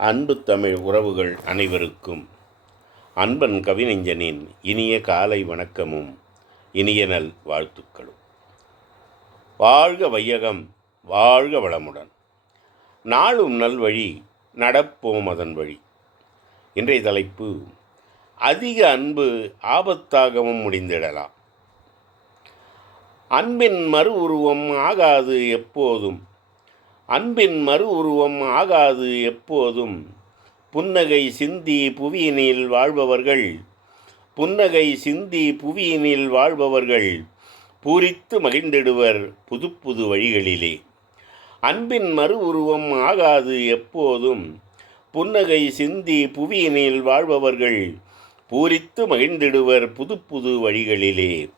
அன்பு தமிழ் உறவுகள் அனைவருக்கும். அன்பன் கவிநெஞ்சனின் இனிய காலை வணக்கமும் இனிய நல் வாழ்த்துக்களும். வாழ்க வையகம் வாழ்க வளமுடன். நாளும் நல்வழி நடப்போம் அதன் வழி. இன்றைய தலைப்பு அதிக அன்பு ஆபத்தாகவும் முடிந்திடலாம். அன்பின் மறு உருவம் ஆகாது எப்போதும். அன்பின் மறு உருவம் ஆகாது எப்போதும். புன்னகை சிந்தி புவியினில் வாழ்பவர்கள். புன்னகை சிந்தி புவியினில் வாழ்பவர்கள். பூரித்து மகிழ்ந்திடுவர் புது புது வழிகளிலே. அன்பின் மறு உருவம் ஆகாது எப்போதும். புன்னகை சிந்தி புவியினில் வாழ்பவர்கள். பூரித்து மகிழ்ந்திடுவர் புது புது வழிகளிலே.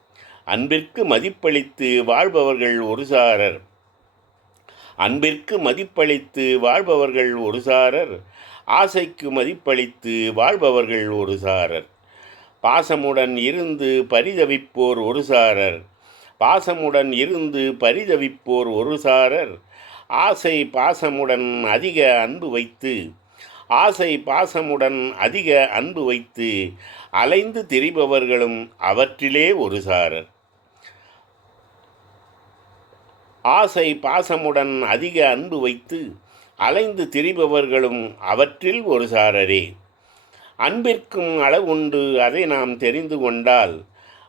அன்பிற்கு மதிப்பளித்து வாழ்பவர்கள் ஒரு சாரர். அன்பிற்கு மதிப்பளித்து வாழ்பவர்கள் ஒரு சாரர் ஆசைக்கு மதிப்பளித்து வாழ்பவர்கள் ஒரு சாரர். பாசமுடன் இருந்து பரிதவிப்போர் ஒரு சாரர். பாசமுடன் இருந்து பரிதவிப்போர் ஒரு சாரர். ஆசை பாசமுடன் அதிக அன்பு வைத்து ஆசை பாசமுடன் அதிக அன்பு வைத்து அலைந்து திரிபவர்களும் அவற்றிலே ஒரு சாரர். ஆசை பாசமுடன் அதிக அன்பு வைத்து அலைந்து திரிபவர்களும் அவற்றில் ஒரு சாரரே. அன்பிற்கும் அளவுண்டு அதை நாம் தெரிந்து கொண்டால்.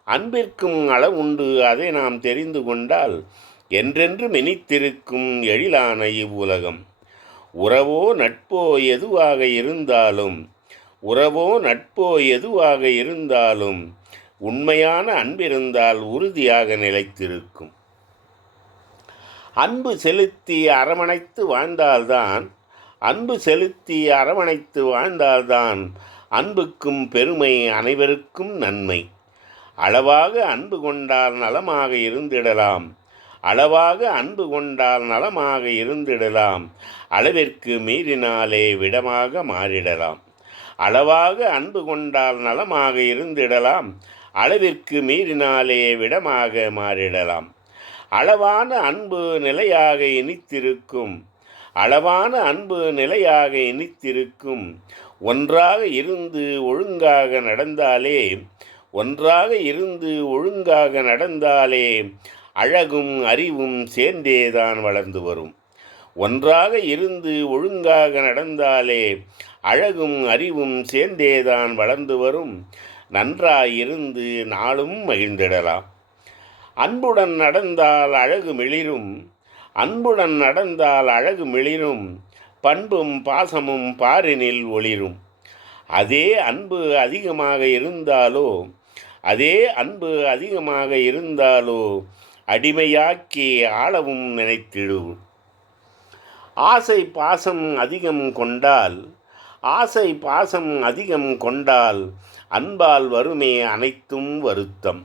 அன்பிற்கும் அளவுண்டு அதை நாம் தெரிந்து கொண்டால் என்றென்று மெனித்திருக்கும் எழிலான இவ்வுலகம். உறவோ நட்போ எதுவாக இருந்தாலும் உறவோ நட்போ எதுவாக இருந்தாலும் உண்மையான அன்பிருந்தால் உறுதியாக நிலைத்திருக்கும். அன்பு செலுத்தி அரவணைத்து வாழ்ந்தால்தான் அன்பு செலுத்தி அரவணைத்து வாழ்ந்தால்தான் அன்புக்கும் பெருமை அனைவருக்கும் நன்மை. அளவாக அன்பு கொண்டால் நலமாக இருந்திடலாம். அளவாக அன்பு கொண்டால் நலமாக இருந்திடலாம். அளவிற்கு மீறினாலே விடமாக மாறிடலாம். அளவாக அன்பு கொண்டால் நலமாக இருந்திடலாம். அளவிற்கு மீறினாலே விடமாக மாறிடலாம். அளவான அன்பு நிலையாக இனித்திருக்கும். அளவான அன்பு நிலையாக இனித்திருக்கும். ஒன்றாக இருந்து ஒழுங்காக நடந்தாலே ஒன்றாக இருந்து ஒழுங்காக நடந்தாலே அழகும் அறிவும் சேர்ந்தேதான் வளர்ந்து வரும். ஒன்றாக இருந்து ஒழுங்காக நடந்தாலே அழகும் அறிவும் சேர்ந்தேதான் வளர்ந்து வரும். நன்றாயிருந்து நாளும் மகிழ்ந்திடலாம். அன்புடன் நடந்தால் அழகு மிளிரும் அன்புடன் நடந்தால் அழகு மிளிரும் பண்பும் பாசமும் பாரினில் ஒளிரும். அதே அன்பு அதிகமாக இருந்தாலோ அதே அன்பு அதிகமாக இருந்தாலோ அடிமையாக்கி ஆளவும் நினைத்திடு. ஆசை பாசம் அதிகம் கொண்டால் ஆசை பாசம் அதிகம் கொண்டால் அன்பால் வருமே அனைத்தும் வருத்தம்.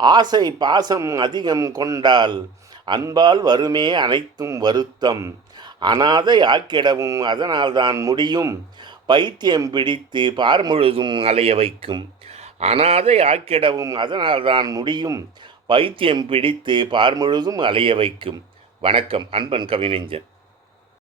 ஆசை பாசம் அதிகம் கொண்டால் அன்பால் வருமே அனைத்தும் வருத்தம். அனாதை ஆக்கிடவும் அதனால்தான் முடியும். பைத்தியம் பிடித்து பார் முழுதும் அலைய வைக்கும். அனாதை ஆக்கிடவும் அதனால்தான் முடியும். பைத்தியம் பிடித்து பார் முழுதும் அலைய வைக்கும். வணக்கம் அன்பன் கவிஞன்